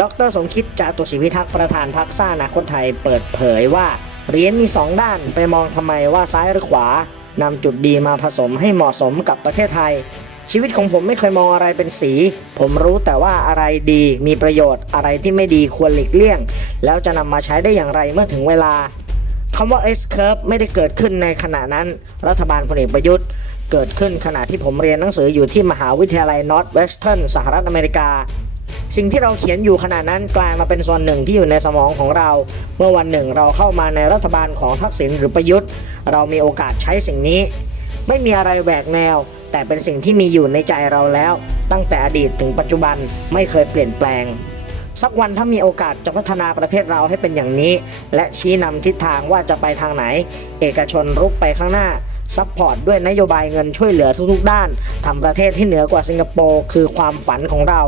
ดรสมคิดจาตุศรีพิทักษ์ประธานพรรคสร้างอนาคตไทยเปิดเผยว่าเหรียญมีสองด้านไปมองทำไมว่าซ้ายหรือขวานำจุดดีมาผสมให้เหมาะสมกับประเทศไทย ชีวิตของผมไม่เคยมองอะไรเป็นสี ผมรู้แต่ว่าอะไรดีมีประโยชน์อะไรที่ไม่ดีควรหลีกเลี่ยง แล้วจะนำมาใช้ได้อย่างไรเมื่อถึงเวลาคำว่า S curve ไม่ได้เกิดขึ้นในขณะนั้น รัฐบาลพลเอกประยุทธ์ เกิดขึ้นขณะที่ผมเรียนหนังสืออยู่ที่มหาวิทยาลัย Northwestern สหรัฐอเมริกา สิ่งที่เราเขียนอยู่ขณะนั้นกลายมาเป็นส่วนหนึ่งที่อยู่ในสมองของเรา เมื่อวันหนึ่งเราเข้ามาในรัฐบาลของทักษิณหรือประยุทธ์ เรามีโอกาสใช้สิ่งนี้ ไม่มีอะไรแหวกแนว แต่เป็นสิ่งที่มีอยู่ในใจเราแล้ว ตั้งแต่อดีตถึงปัจจุบันไม่เคยเปลี่ยนแปลง สักวันถ้ามีโอกาสจะพัฒนาประเทศเราให้เป็นอย่างนี้ และชี้นำทิศทางว่าจะไปทางไหน เอกชนรุกไปข้างหน้าซัพพอร์ตด้วยนโยบายเงินช่วยเหลือทุกๆด้านทำประเทศที่เหนือกว่าสิงคโปร์คือความฝันของเรา